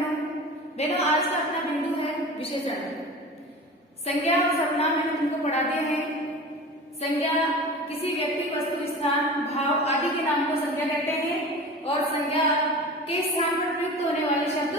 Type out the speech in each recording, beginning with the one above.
बहनों। बहनों, आज का अपना बिंदु है विशेषण। संज्ञा और सर्वनाम मैंने तुमको पढ़ाते हैं। संज्ञा किसी व्यक्ति, वस्तु, स्थान, भाव आदि के नाम को संज्ञा कहते हैं और संज्ञा के स्थान पर प्रयुक्त होने वाले शब्द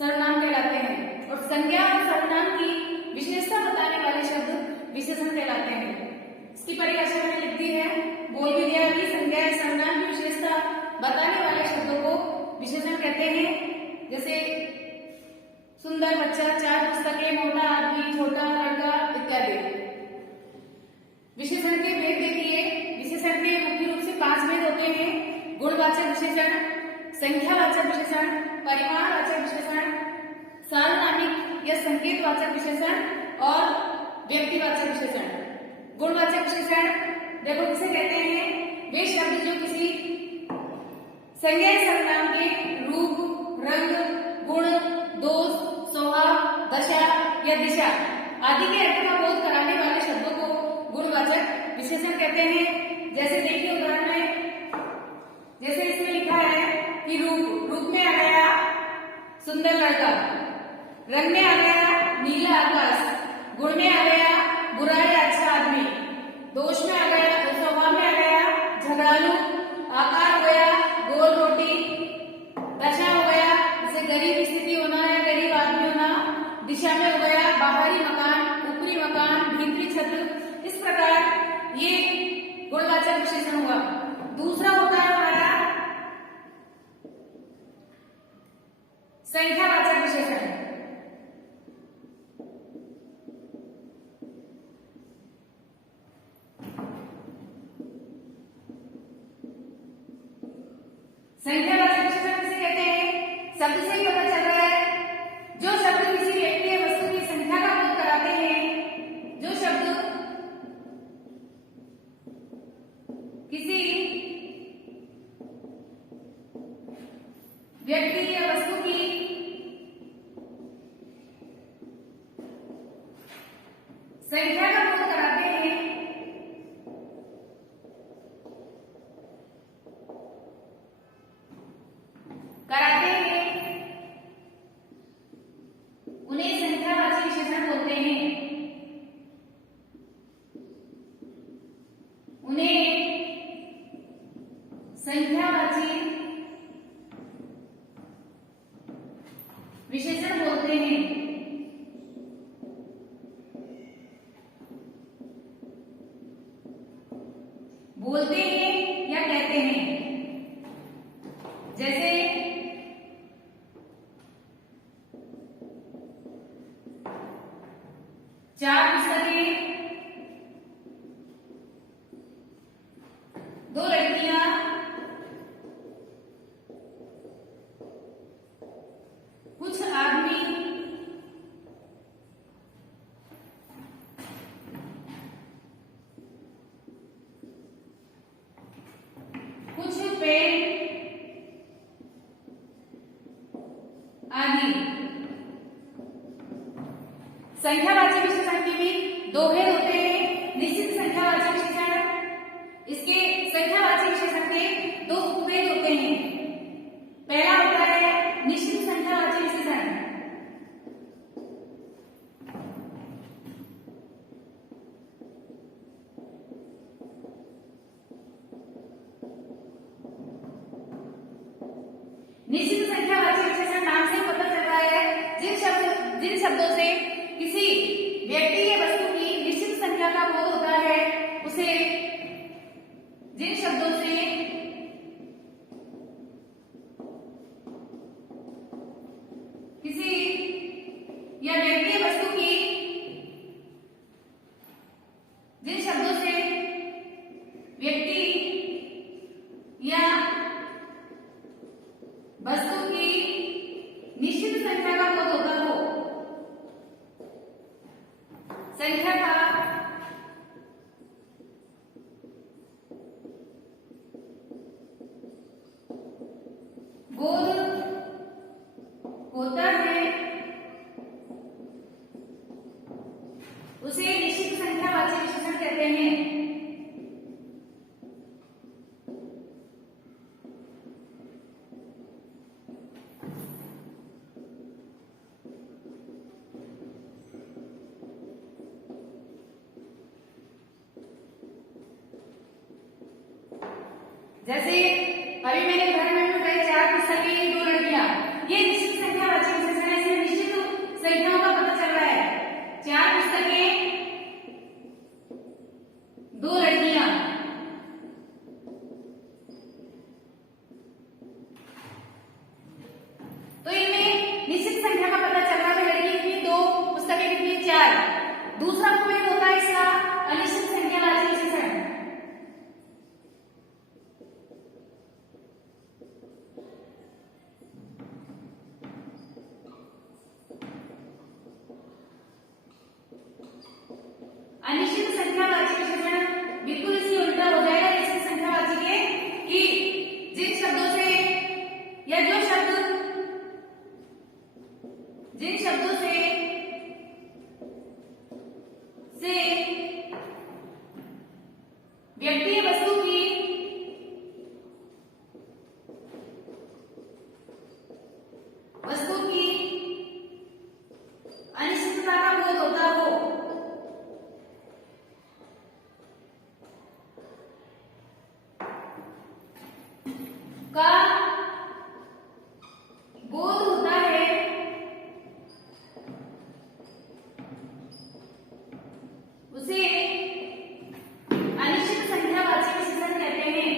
सर्वनाम कहलाते हैं और संज्ञा और सर्वनाम की विशेषता बताने वाले शब्द विशेषण कहलाते हैं। इसकी परिभाषा मैंने लिख दी है, बोल भी दिया कि संज्ञा या सर्वनाम की विशेषता बताने वाले शब्दों को विशेषण कहते हैं। जैसे सुंदर बच्चा, चार पुस्तकें, मोटा आदमी, छोटा लड़का इत्यादि। विशेषण के भेद देखिए। विशेषण के मुख्य रूप से 5 भेद होते हैं: गुणवाचक विशेषण, संख्यावाचक विशेषण, परिमाणवाचक विशेषण, सार्वनामिक या संकेतवाचक विशेषण और व्यक्तिवाचक विशेषण। गुणवाचक विशेषण देखो किसे कहते हैं? वे शब्द जो किसी संज्ञा या सर्वनाम के रूप, रंग, गुण, दोष, स्वभाव, दशा या दिशा आदि के अर्थ का बोध कराने वाले शब्दों को गुणवाचक विशेषण कहते हैं। जैसे देखिए उदाहरण में, जैसे इसमें लिखा है कि रूप में आ गया सुंदर लड़का, रंग में आ गया नीला आकाश, गुण में आ गया बुरा या अच्छा आदमी, दोष में आ गया, स्वभाव में आ गया झगड़ालू, आकार हो गया गोल रोटी, दशा हो गया जैसे गरीब स्थिति होना या गरीब आदमी होना, दिशा में हो गया बाहरी मकान, ऊपरी मकान, भीतरी छत। इस प्रकार ये गुणवाचक विशेषण हुआ। दूसरा होता है हमारा संख्यावाचक विशेषण। संख्यावाचक विशेषण किसे कहते हैं? शब्द से ही पता चल रहा है। जो शब्द किसी व्यक्ति या वस्तु की संख्या का बोध कराते हैं, जो शब्द किसी व्यक्ति या वस्तु की संख्या का बोध कराते हैं, उन्हें संख्यावाचक विशेषण बोलते हैं। उन्हें संख्यावाची विशेषण बोलते हैं। बोलते हैं या कहते हैं। जैसे चार पुस्तकें, 2 लड़कियां, कुछ आदमी, कुछ पेड़ आदि। संख्यावाचक विशेषण के भी 2 भेद होते हैं। निश्चित संख्यावाचक विशेषण, इसके संख्यावाचक विशेषण के 2 उपभेद होते हैं। पहला होता है निश्चित संख्यावाचक विशेषण। निश्चित संख्यावाचक विशेषण नाम से पता चल रहा है जिन शब्दों से किसी व्यक्ति या वस्तु की निश्चित संख्या का बोध होता है, उसे जिन शब्दों से किसी या व्यक्ति या वस्तु की जिन शब्दों से व्यक्ति या वस्तु की निश्चित संख्या का बोध होता हो, संख्या का बोध होता है, उसे निश्चित संख्यावाचक विशेषण कहते हैं। जैसे अभी मैंने उदाहरण में बताया 4 पुस्तकें 2 लड़कियां, ये निश्चित संख्यावाचक विशेषण है, इसमें निश्चित संख्याओं का पता चल रहा है। 4 पुस्तकें 2 लड़कियां, तो इनमें निश्चित संख्या का पता चल रहा है। लड़की कितनी 2, पुस्तकें कितनी 4। दूसरा पॉइंट होता है इसका अनिश्चित संख्यावाचक विशेषण। अनिश्चित संख्यावाचक विशेषण बिल्कुल इसके उल्टा हो जाएगा निश्चित संख्यावाचक के, कि जिन शब्दों से या जिन शब्दों से व्यक्ति या वस्तु की अनिश्चितता का बोध होता हो, का बोध होता है, उसे अनिश्चित संख्यावाचक विशेषण कहते हैं।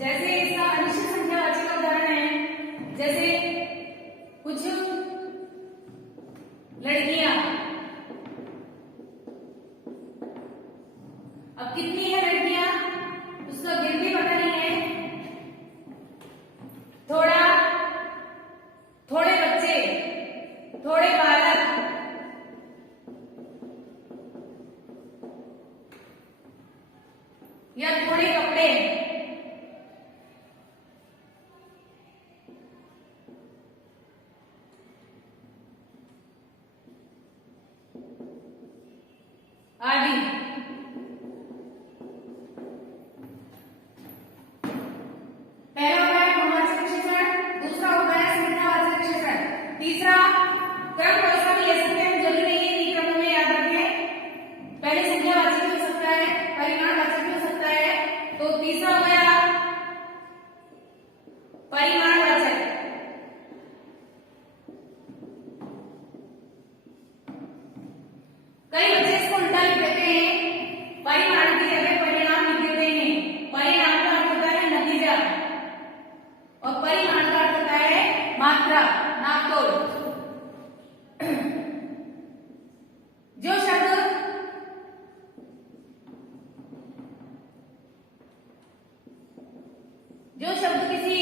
जैसे इसका अनिश्चित संख्यावाचक का उदाहरण है, जैसे कुछ लड़कियां, अब कितनी है लड़कियां उसका गिनती पता नहीं है, थोड़े बच्चे, थोड़े बालक, या थोड़े कपड़े, आदि। पहला होता है गुणवाचक विशेषण, दूसरा होता है संख्यावाचक विशेषण, तीसरा क्रम वैसा भी ले सकते हैं, जरूरी नहीं है कि क्रम में याद रखें। पहले संख्यावाचक भी हो सकता है, परिमाणवाचक भी हो सकता है, तो तीसरा हो गया परिमाणवाचक। कई बच्चे इसको उल्टा लिख देते हैं, परिमाण की जगह परिणाम लिख देते हैं। परिणाम का अर्थ होता है नतीजा और परिमाण का अर्थ होता है मात्रा, नापतोल। जो शब्द किसी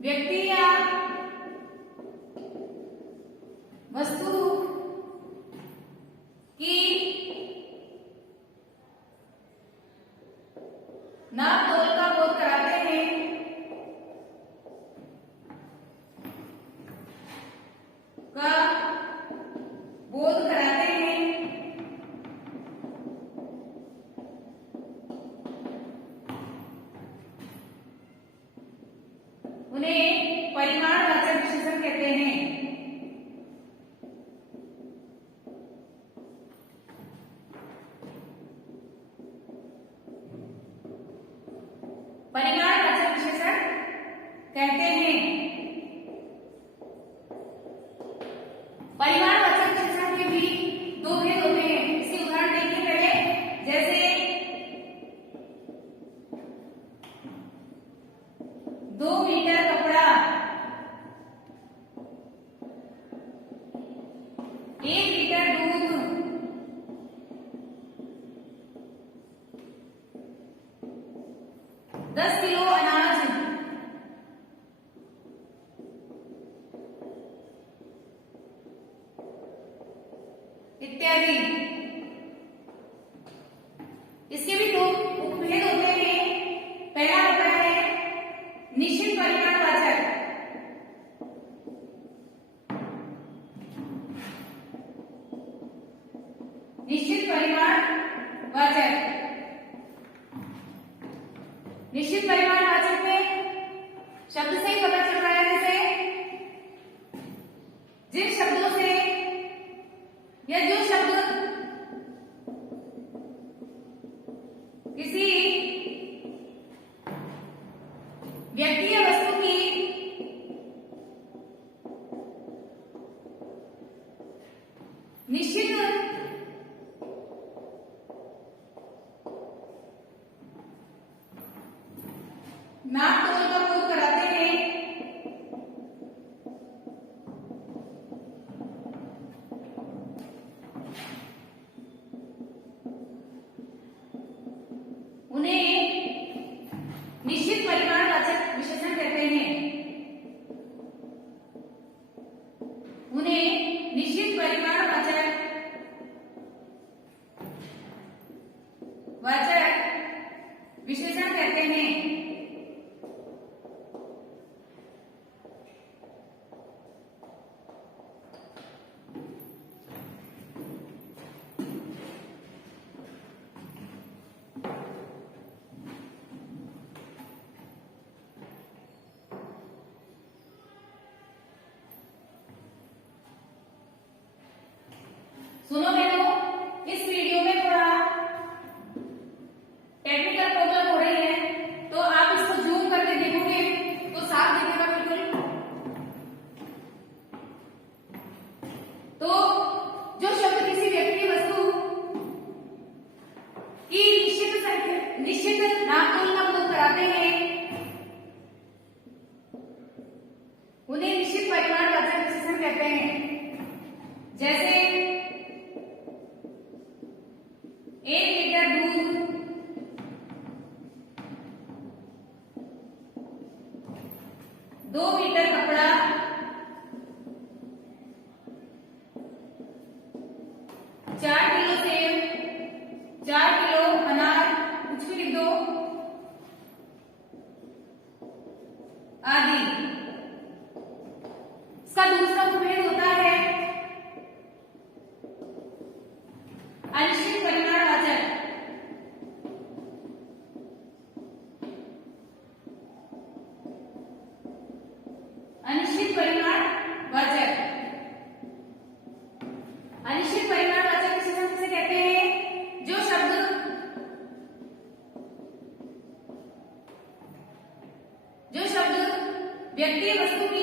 व्यक्ति या वस्तु की नापतोल का बोध कराते हैं, उन्हें परिमाणवाचक विशेषण कहते हैं। परिमाणवाचक विशेषण कहते हैं। परिमाणवाचक विशेषण के भी दो भेद होते हैं। इसके उदाहरण देखिए पहले, जैसे 2 मीटर कपड़ा 1 लीटर दूध, 10 किलो अनाज, इत्यादि। इसके भी दो उपभेद होते हैं। पहला होता है निश्चित परिमाणवाचक, निश्चित परिमाणवाचक। निश्चित परिमाणवाचक में शब्द से ही पता चल रहा है, जैसे जिन शब्दों से या जो शब्द किसी व्यक्ति या वस्तु की निश्चित नाप तोल का उपयोग कराते हैं, उन्हें निश्चित परिमाणवाचक विशेषण कहते हैं। उन्हें निश्चित परिमाणवाचक विशेषण कहते हैं। सुनो बहनों, इस वीडियो में थोड़ा टेक्निकल प्रॉब्लम हो रही है, तो आप इसको जूम करके देखोगे तो साफ दिखेगा बिल्कुल। तो जो शब्द किसी व्यक्ति वस्तु की निश्चित नाप तोल का उपयोग कराते हैं, उन्हें निश्चित परिमाणवाचक विशेषण कहते हैं। जैसे 1 लीटर दूध, 2 मीटर कपड़ा, 4 किलो सेब, 4 किलो अनार, कुछ भी लिख दो, आदि। इसका दूसरा उपभेद होता है अनिश्चित परिमाणवाचक। अनिश्चित परिमाणवाचक, अनिश्चित परिमाणवाचक विशेषण किसे कहते हैं? जो शब्द व्यक्ति वस्तु की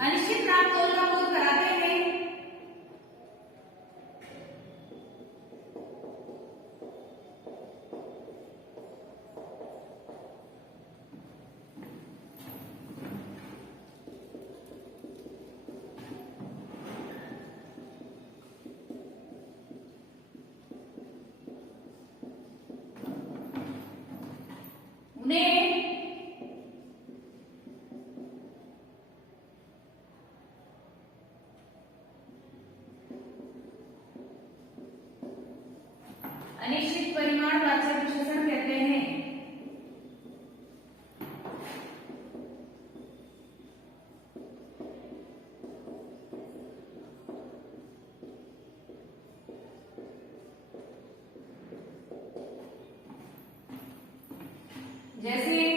अनिश्चित नाप तोल का उपयोग कराते हैं, उन्हें अनिश्चित परिमाणवाचक विशेषण कहते हैं। जैसे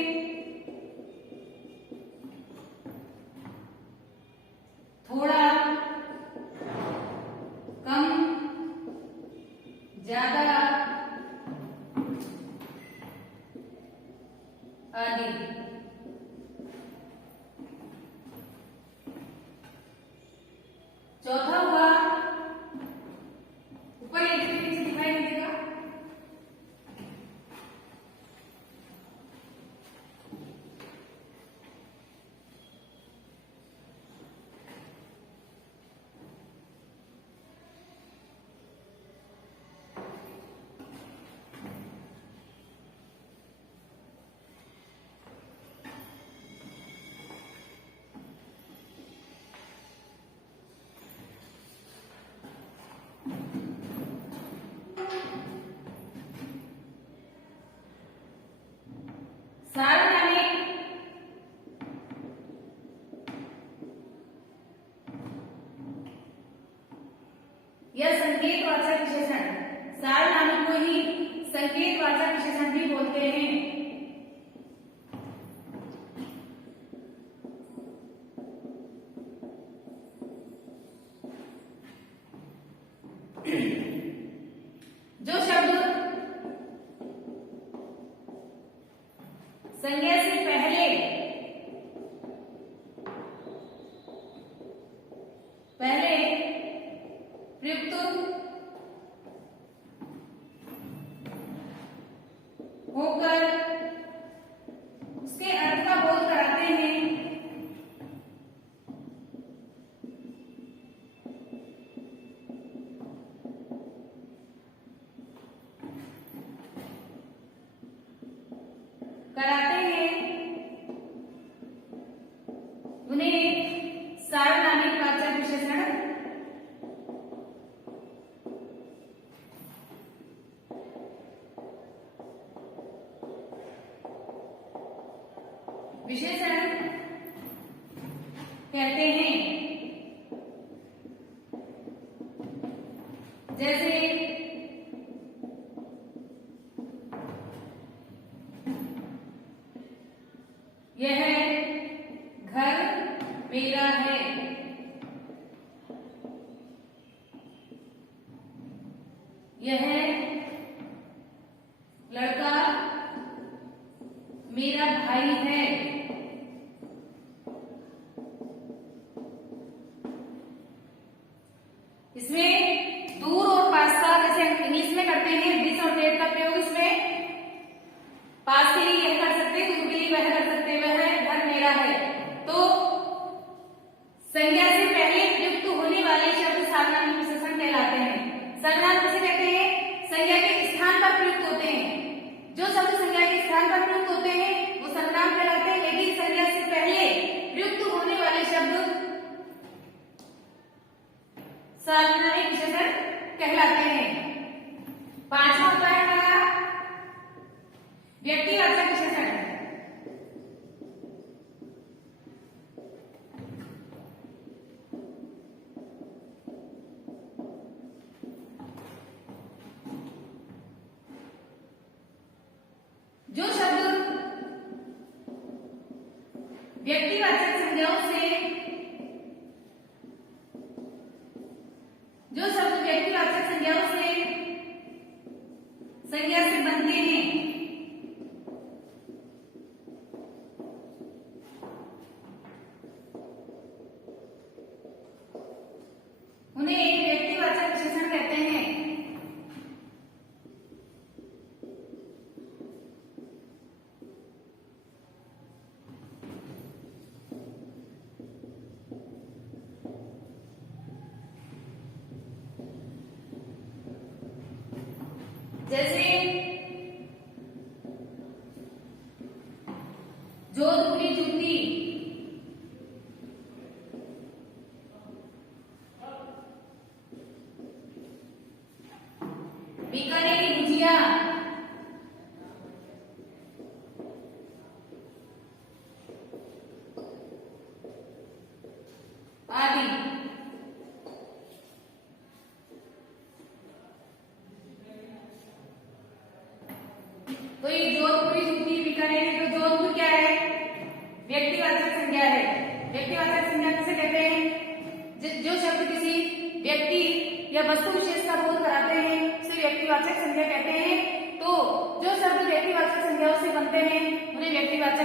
जो शब्द संज्ञा से पहले प्रयुक्त होकर उसके अर्थ का बोध कराते हैं, उन्हें सार्वनामिक वाचक विशेषण कहते हैं। जैसे यह घर मेरा है, यह लड़का मेरा भाई है, इसमें दूर और पास का जैसे इंग्लिश में करते हैं दिस और दैट का प्रयोग, इसमें पास के लिए यह कर सकते हैं, दूर के लिए वह कर सकते हैं, वह घर मेरा है। तो संज्ञा से पहले प्रयुक्त होने वाले शब्द सार्वनामिक विशेषण कहलाते हैं। सर्वनाम किसे कहते हैं? संज्ञा के स्थान पर प्रयुक्त होते हैं। जो शब्द संज्ञा के स्थान पर प्रयुक्त होते हैं वो सर्वनाम कहलाते हैं, लेकिन संज्ञा से पहले प्रयुक्त होने वाले शब्द सार्वनामिक विशेषण कहलाते हैं। पांचवा उदाहरण हमारा व्यक्तिवाचक विशेषण। जो शब्द व्यक्तिवाचक संज्ञाओं से संज्ञा से बनते हैं उन्हें एक व्यक्तिवाचक विशेषण कहते हैं। जैसे जोधपुरी जूती, बीकानेरी भुजिया, आदि। तो ये जोधपुरी जूती, बीकानेरी, तो जोधपुर क्या है? व्यक्तिवाचक संज्ञा है। व्यक्तिवाचक संज्ञा किसे कहते हैं? जो शब्द किसी व्यक्ति या वस्तु विशेष का बोध कराते हैं उसे व्यक्तिवाचक संज्ञा कहते हैं। तो जो शब्द व्यक्तिवाचक संज्ञाओं से बनते हैं उन्हें व्यक्तिवाचक